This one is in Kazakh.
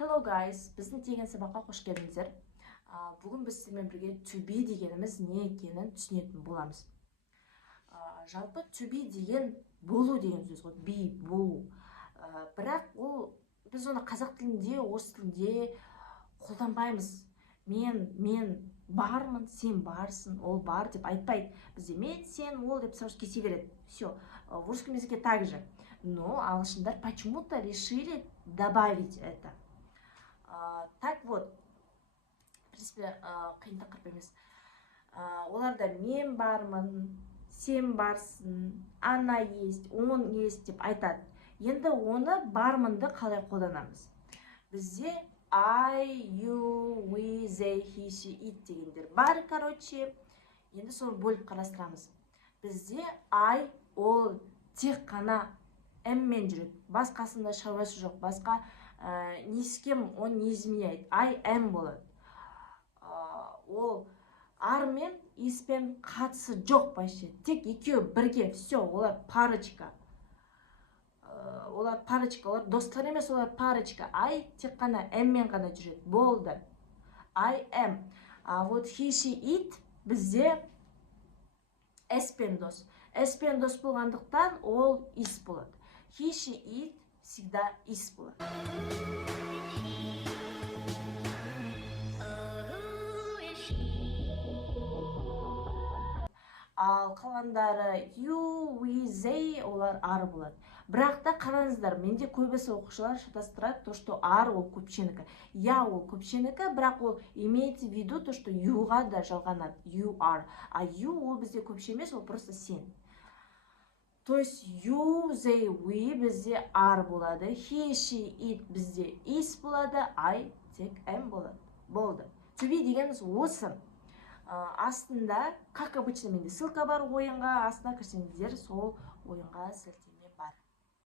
Hello guys, біздің деген сабаққа қош келдіңіздер. Бүгін біз сіздермен бірге to be дегеніміз не екенін түсінетін боламыз. Жалпы to be деген болу деген сөз ғой, be, болу. Бірақ біз оны қазақ тілінде, орыс тілінде қолданбаймыз. Мен бармын, сен барсың, ол бар деп айтпайды. Бізде мен, сен, ол деп сразу кесе береді. Все. В русском языке также. Но ағылшындар почему-то решили добавить это. Так вот, в принципе, қиын тақырып емес. Оларда мен бармын, сен барсың, она есть, он есть деп айтады. Енді оны бармынды қалай қолданамыз? Бізде I, you, we, they, he, she, it дегендер бар, короче. Енді соны бөліп қарастырамыз. Бізде I, ол тек қана M-мен жүреді. Басқасында шаруасы жоқ. Басқа ни с кем он не изменяет. I am болады. Ол армен, испен қатысы жоқ вообще. Тек екеуі бірге. Все, олар парочка. Олар достар емес, олар парочка. I тек қана M-мен ғана жүреді. Болды. I am. Вот he, she, it бізде S-пен дос. S-пен дос болғандықтан ол is болады. He, she, it всегда is болады. Ал қалғандары you, we, they олар ар болады. Бірақ та қараңыздар, менде көбісі оқушылар шатастырады то, что ар ол көпшенікі. Я ол көпшенікі, бірақ ол имеется в виду то, что you-ға да жалғанады. You are. А you ол бізде көпше емес, ол просто сен. То есть you, they, we бізде are болады. He, she, it бізде is болады. I тек am болады. Болды. To be дегеніміз осы. Астында, как обычно, менде ссылка бар ойынға, астына кірсеңіздер сол ойынға сілтеме